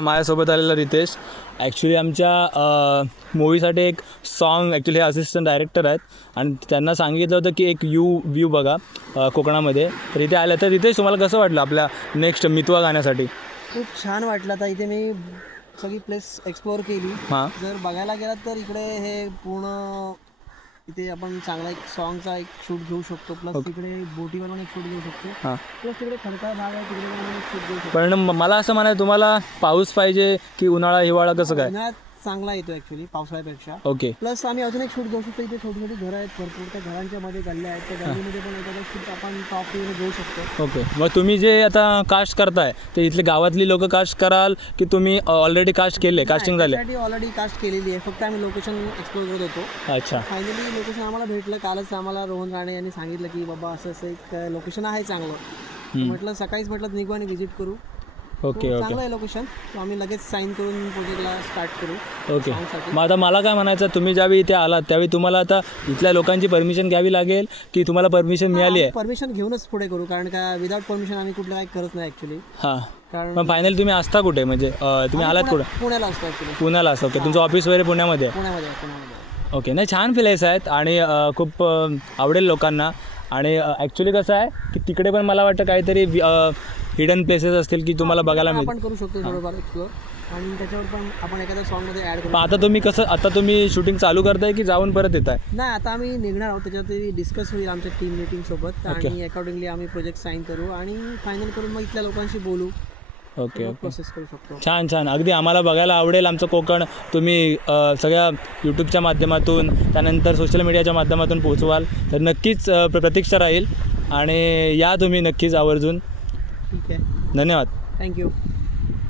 माझ्यासोबत आलेला रितेश. ॲक्च्युली आमच्या मूवीसाठी एक सॉन्ग ॲक्च्युली हे असिस्टंट डायरेक्टर आहेत आणि त्यांना सांगितलं होतं की एक व्ह्यू बघा कोकणामध्ये. तर इथे आलं. तर रितेश, तुम्हाला कसं वाटलं आपल्या नेक्स्ट मितवा गाण्यासाठी? खूप छान वाटलं. आता इथे मी सगळी प्लेस एक्सप्लोअर केली. जर बघायला गेलात तर इकडे हे पूर्ण इथे आपण चांगला एक सॉन्गचा एक शूट घेऊ शकतो. प्लस तिकडे बोटीवर पण एक शूट घेऊ शकतो. प्लस तिकडे खडकाळ भाग आहे, तिकडे पण एक शूट घेऊ शकतो. पण मला असं म्हणायचं, तुम्हाला पाऊस पाहिजे की उन्हाळा हिवाळा कसं काय? उन्हाळ्यात चांगला येतो ॲक्च्युली पावसाळ्यापेक्षा. ओके. प्लस आम्ही अजून एक शूट घेऊ शकतो. इथे छोटी छोटी घरं आहेत भरपूर. त्या घरांच्या मध्ये गल्ल्या आहेत. त्या गल्लीमध्ये पण एखादा शूट आपण टॉप घेऊ शकतो. ओके. मग तुम्ही जे आता कास्ट करताय ते इथले गावातली लोक कास्ट कराल की तुम्ही ऑलरेडी कास्ट केले, कास्टिंग झाले? ऑलरेडी कास्ट केलेली आहे. फक्त आम्ही लोकेशन एक्सप्लोर करत होतो. अच्छा. फायनली लोकेशन आम्हाला भेटलं. कालच आम्हाला रोहन राणे यांनी सांगितलं की बाबा असं असं एक लोकेशन आहे चांगलं. म्हटलं सकाळीच म्हटलं निघू आणि व्हिजिट करू. ओके. चांगलं आहे लोकेशन. आम्ही लगेच साईन करून प्रोजेक्टला स्टार्ट करू. ओके. मग आता मला काय म्हणायचं, तुम्ही ज्यावेळी इथे आलात त्यावेळी तुम्हाला आता इथल्या लोकांची परमिशन घ्यावी लागेल की तुम्हाला परमिशन मिळाली आहे? परमिशन घेऊनच पुढे करू, कारण का विदाउट परमिशन आम्ही कुठलं काही करत नाही ॲक्च्युली. हां. कारण मग फायनल तुम्ही असता कुठे, म्हणजे तुम्ही आलात कुठे? पुण्याला असतो ॲक्च्युली. पुण्याला असतो. ओके. तुमचं ऑफिस वगैरे पुण्यामध्ये? पुण्यामध्ये. ओके. नाही, छान प्लेस आहेत आणि खूप आवडेल लोकांना. आणि ॲक्च्युली कसं आहे की तिकडे पण मला वाटतं काहीतरी हिडन प्लेसेस असतील की तुम्हाला बघायला मिळेल. आपण करू शकतो थोडंफार एक्सप्लोर आणि त्याच्यावर पण आपण एखाद्या सॉन्गमध्ये ॲड करू. आता तुम्ही कसं, आता तुम्ही शूटिंग चालू करताय की जाऊन परत येत आहे? नाही, आता आम्ही निघणार आहोत. त्याच्यावरती डिस्कस होईल आमच्या टीम मीटिंगसोबत आणि अकॉर्डिंगली आम्ही प्रोजेक्ट साईन करू आणि फायनल करून मग इथल्या लोकांशी बोलू. ओके. प्रोसेस करू शकतो. छान. अगदी आम्हाला बघायला आवडेल आमचं कोकण. तुम्ही सगळ्या यूट्यूबच्या माध्यमातून, त्यानंतर सोशल मीडियाच्या माध्यमातून पोहोचवाल तर नक्कीच प्रतीक्षा राहील आणि या तुम्ही नक्कीच आवर्जून. ठीक आहे. धन्यवाद. थँक्यू.